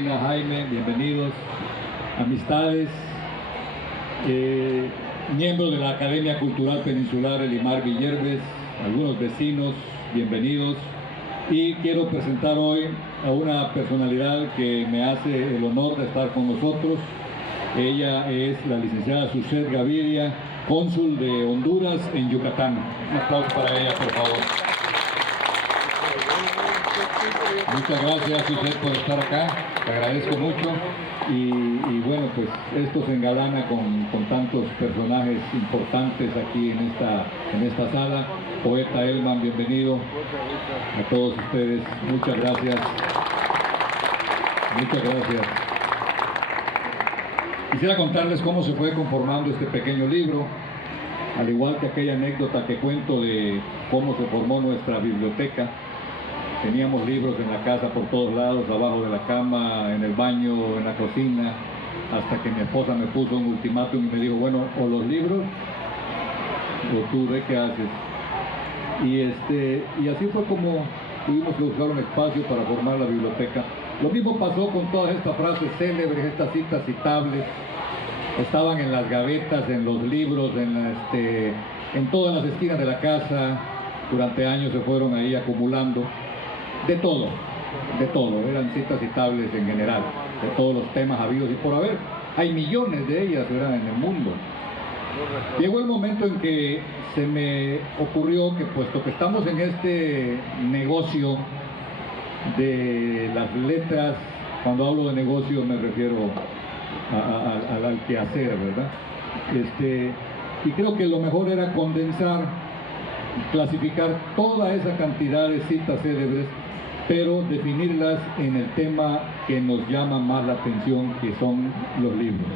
Jaime, bienvenidos, amistades, miembros de la Academia Cultural Peninsular Elimar Villerbes, algunos vecinos, bienvenidos. Y quiero presentar hoy a una personalidad que me hace el honor de estar con nosotros. Ella es la licenciada Suset Gaviria, cónsul de Honduras en Yucatán. Un aplauso para ella, por favor. Muchas gracias, Suset, por estar acá. Te agradezco mucho. Y bueno, pues esto se engalana con tantos personajes importantes aquí en esta sala. Poeta Elman, bienvenido. A todos ustedes, muchas gracias. Muchas gracias. Quisiera contarles cómo se fue conformando este pequeño libro, al igual que aquella anécdota que cuento de cómo se formó nuestra biblioteca. Teníamos libros en la casa por todos lados, abajo de la cama, en el baño, en la cocina, hasta que mi esposa me puso un ultimátum y me dijo, bueno, o los libros, o tú, ¿de qué haces? Y así fue como tuvimos que buscar un espacio para formar la biblioteca. Lo mismo pasó con todas estas frases célebres, estas citas citables. Estaban en las gavetas, en los libros, en todas las esquinas de la casa. Durante años se fueron ahí acumulando. De todo, eran citas citables en general, de todos los temas habidos y por haber. Hay millones de ellas, ¿verdad?, en el mundo. Llegó el momento en que se me ocurrió que, puesto que estamos en este negocio de las letras, cuando hablo de negocio me refiero al quehacer, ¿verdad? Y creo que lo mejor era condensar, clasificar toda esa cantidad de citas célebres, pero definirlas en el tema que nos llama más la atención, que son los libros.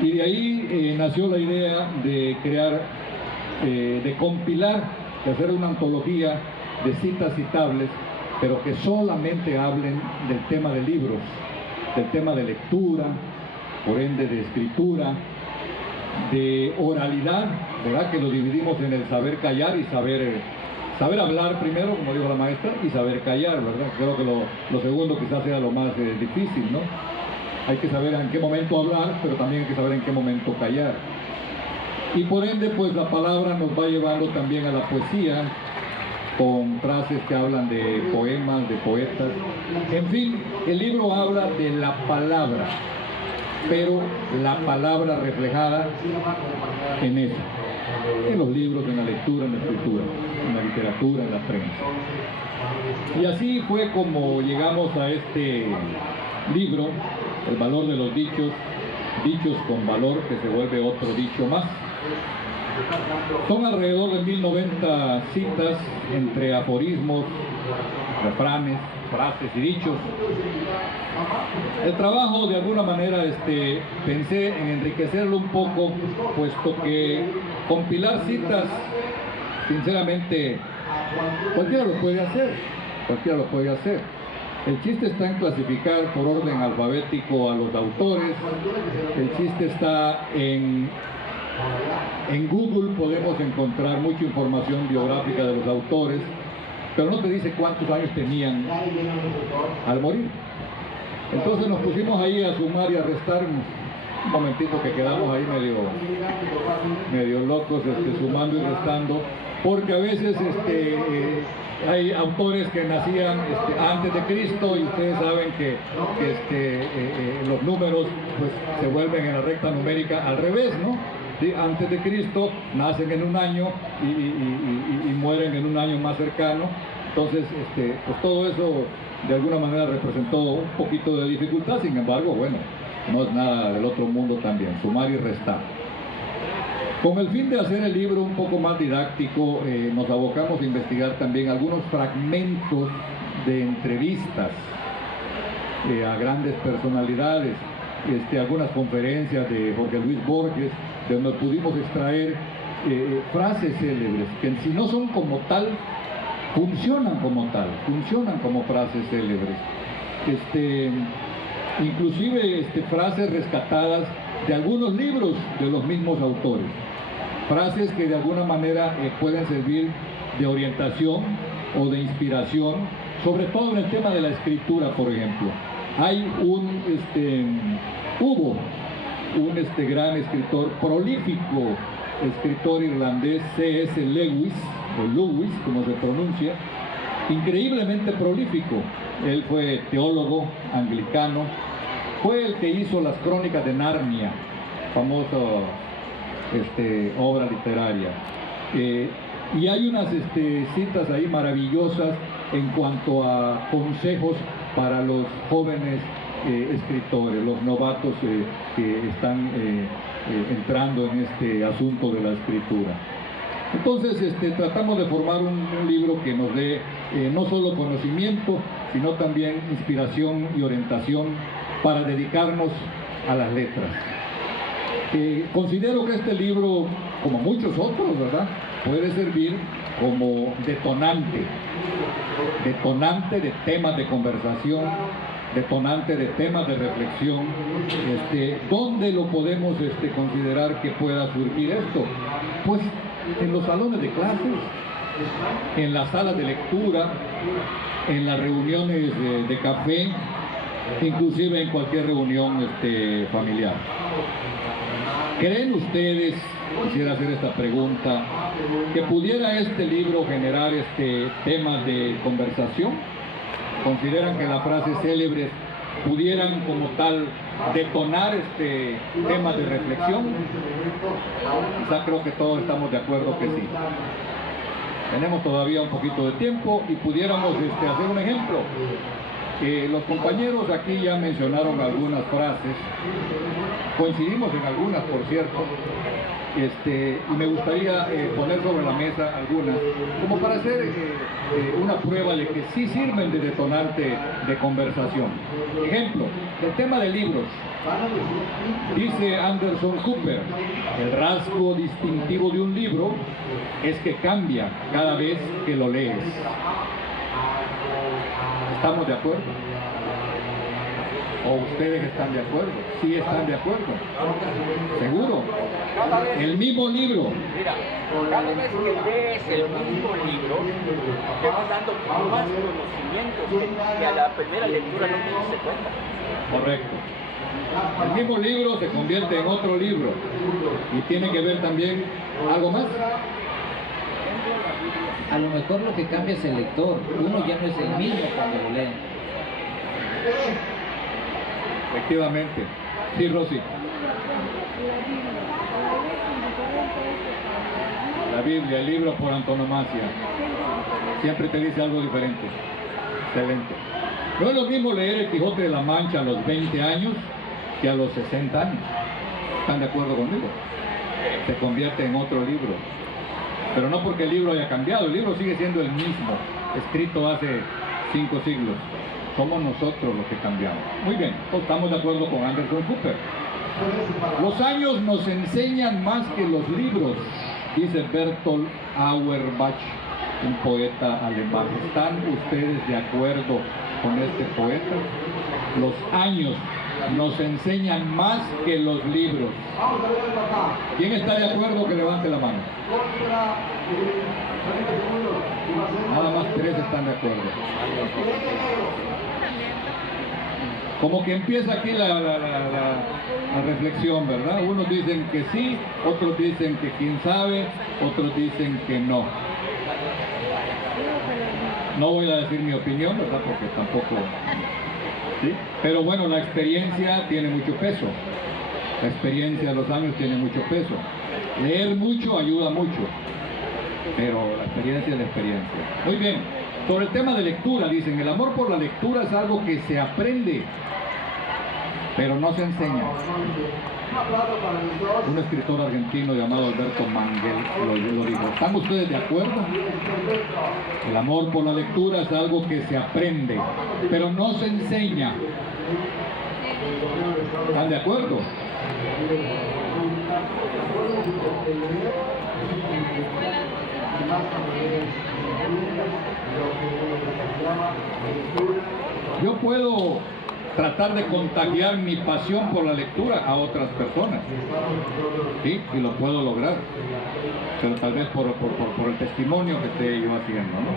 Y de ahí nació la idea de crear, de compilar, de hacer una antología de citas citables, pero que solamente hablen del tema de libros, del tema de lectura, por ende de escritura, de oralidad, ¿verdad?, que lo dividimos en el saber callar y saber hablar primero, como dijo la maestra, y saber callar, ¿verdad? Creo que lo segundo quizás sea lo más difícil, ¿no? Hay que saber en qué momento hablar, pero también hay que saber en qué momento callar. Y por ende, pues la palabra nos va llevando también a la poesía, con frases que hablan de poemas, de poetas. En fin, el libro habla de la palabra, pero la palabra reflejada en eso, en los libros, en la lectura, en la escritura, en la literatura, en la prensa. Y así fue como llegamos a este libro, El valor de los dichos, dichos con valor, que se vuelve otro dicho más. Son alrededor de 1090 citas entre aforismos, refranes, frases y dichos. El trabajo, de alguna manera, pensé en enriquecerlo un poco, puesto que compilar citas, sinceramente, cualquiera lo puede hacer. El chiste está en clasificar por orden alfabético a los autores. El chiste está en Google, podemos encontrar mucha información biográfica de los autores, pero no te dice cuántos años tenían al morir. Entonces nos pusimos ahí a sumar y a restar, un momentito que quedamos ahí medio locos, sumando y restando, porque a veces hay autores que nacían antes de Cristo, y ustedes saben que los números pues se vuelven en la recta numérica al revés, ¿no? ¿Sí? Antes de Cristo nacen en un año y mueren en un año más cercano. Entonces, pues todo eso de alguna manera representó un poquito de dificultad. Sin embargo, bueno, no es nada del otro mundo también, sumar y restar. Con el fin de hacer el libro un poco más didáctico, nos abocamos a investigar también algunos fragmentos de entrevistas a grandes personalidades, algunas conferencias de Jorge Luis Borges, de donde pudimos extraer frases célebres, que si no son como tal, funcionan como frases célebres. Inclusive frases rescatadas de algunos libros de los mismos autores. Frases que de alguna manera pueden servir de orientación o de inspiración, sobre todo en el tema de la escritura, por ejemplo. Hubo un gran escritor, prolífico escritor irlandés, C.S. Lewis, o Lewis, como se pronuncia, increíblemente prolífico. Él fue teólogo anglicano, fue el que hizo las Crónicas de Narnia, famosa obra literaria. Y hay unas citas ahí maravillosas en cuanto a consejos para los jóvenes escritores, los novatos que están entrando en este asunto de la escritura. Entonces tratamos de formar un libro que nos dé no solo conocimiento, sino también inspiración y orientación para dedicarnos a las letras. Considero que este libro, como muchos otros, ¿verdad?, puede servir como detonante de temas de conversación, detonante de temas de reflexión. ¿Dónde lo podemos considerar que pueda surgir esto? Pues en los salones de clases, en las salas de lectura, en las reuniones de café, inclusive en cualquier reunión familiar. ¿Creen ustedes, quisiera hacer esta pregunta, que pudiera este libro generar temas de conversación? ¿Consideran que las frases célebres pudieran como tal detonar temas de reflexión? Quizá creo que todos estamos de acuerdo que sí. Tenemos todavía un poquito de tiempo y pudiéramos hacer un ejemplo. Los compañeros aquí ya mencionaron algunas frases, coincidimos en algunas, por cierto, y me gustaría poner sobre la mesa algunas, como para hacer una prueba de que sí sirven de detonante de conversación. Ejemplo, el tema de libros. Dice Anderson Cooper, el rasgo distintivo de un libro es que cambia cada vez que lo lees. ¿Estamos de acuerdo? ¿O ustedes están de acuerdo? ¿Sí están de acuerdo? ¿Seguro? El mismo libro. Mira, cada vez que lees el mismo libro, te vas dando más conocimientos que a la primera lectura no te diste cuenta. Correcto. El mismo libro se convierte en otro libro y tiene que ver también algo más. A lo mejor lo que cambia es el lector, uno ya no es el mismo cuando lo lee. Efectivamente. Sí, Rosy. La Biblia, el libro por antonomasia. Siempre te dice algo diferente. Excelente. No es lo mismo leer El Quijote de la Mancha a los 20 años que a los 60 años. ¿Están de acuerdo conmigo? Se convierte en otro libro. Pero no porque el libro haya cambiado, el libro sigue siendo el mismo, escrito hace 5 siglos. Somos nosotros los que cambiamos. Muy bien, estamos de acuerdo con Anderson Cooper. Los años nos enseñan más que los libros, dice Bertolt Auerbach, un poeta alemán. ¿Están ustedes de acuerdo con este poeta? Los años nos enseñan más que los libros. ¿Quién está de acuerdo? Que levante la mano. Nada más 3 están de acuerdo. Como que empieza aquí la reflexión, ¿verdad? Unos dicen que sí, otros dicen que quién sabe, otros dicen que no. No voy a decir mi opinión, ¿verdad? Porque tampoco... ¿sí? Pero bueno, la experiencia tiene mucho peso. La experiencia de los años tiene mucho peso. Leer mucho ayuda mucho, pero la experiencia es la experiencia. Muy bien, sobre el tema de lectura, dicen, el amor por la lectura es algo que se aprende, pero no se enseña. Un escritor argentino llamado Alberto Manguel lo dijo. ¿Están ustedes de acuerdo? El amor por la lectura es algo que se aprende, pero no se enseña. ¿Están de acuerdo? Yo puedo tratar de contagiar mi pasión por la lectura a otras personas, ¿sí? Y lo puedo lograr, pero tal vez por el testimonio que esté yo haciendo, ¿no?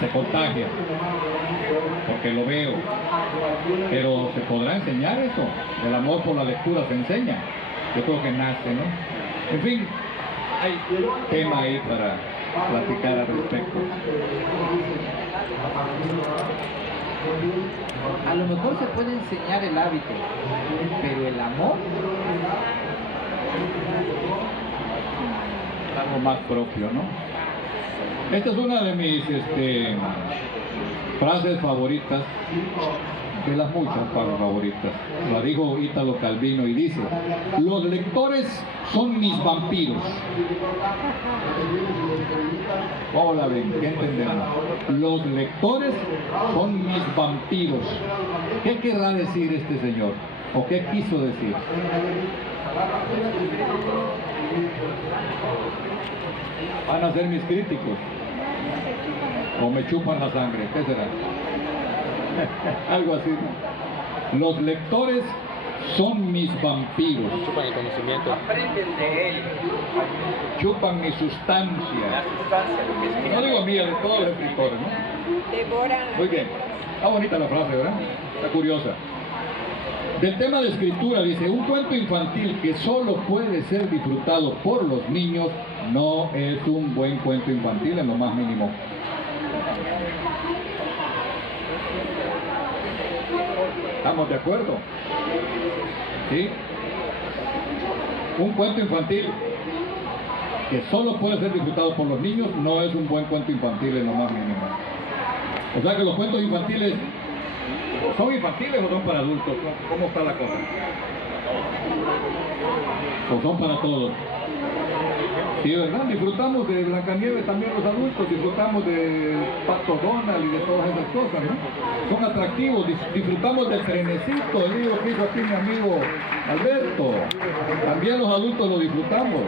se contagia, porque lo veo, pero ¿se podrá enseñar eso? El amor por la lectura se enseña, yo creo que nace, ¿no? En fin, hay tema ahí para platicar al respecto. A lo mejor se puede enseñar el hábito, pero el amor, algo más propio, ¿no? Esta es una de mis frases favoritas, de las muchas favoritas. La dijo Ítalo Calvino y dice: los lectores son mis vampiros. ¿Cómo la ven? ¿Qué entendemos? Los lectores son mis vampiros. ¿Qué querrá decir este señor? ¿O qué quiso decir? Van a ser mis críticos. O me chupan la sangre. ¿Qué será? Algo así, ¿no? Los lectores son mis vampiros. Chupan el conocimiento. Aprenden de él. Chupan mi La sustancia. sustancia, lo que escribe. No digo mía, de todos los escritores, ¿no? Devoran. Muy bien. Está bonita la frase, ¿verdad? Está curiosa. Del tema de escritura dice: un cuento infantil que solo puede ser disfrutado por los niños no es un buen cuento infantil en lo más mínimo. ¿Estamos de acuerdo? ¿Sí? Un cuento infantil que solo puede ser disfrutado por los niños no es un buen cuento infantil en lo más mínimo. O sea que los cuentos infantiles ¿son infantiles o son para adultos? ¿Cómo está la cosa? ¿O son para todos? Sí, ¿verdad? Disfrutamos de Blancanieves también los adultos, disfrutamos de Pato Donald y de todas esas cosas, ¿no? Son atractivos, disfrutamos del Trenecito, el libro que hizo aquí mi amigo Alberto. También los adultos lo disfrutamos.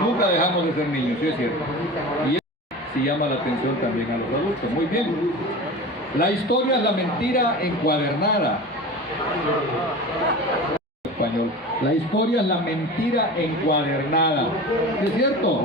Nunca dejamos de ser niños, sí es cierto. Y eso sí llama la atención también a los adultos. Muy bien. La historia es la mentira encuadernada. Español. La historia es la mentira encuadernada. ¿Es cierto?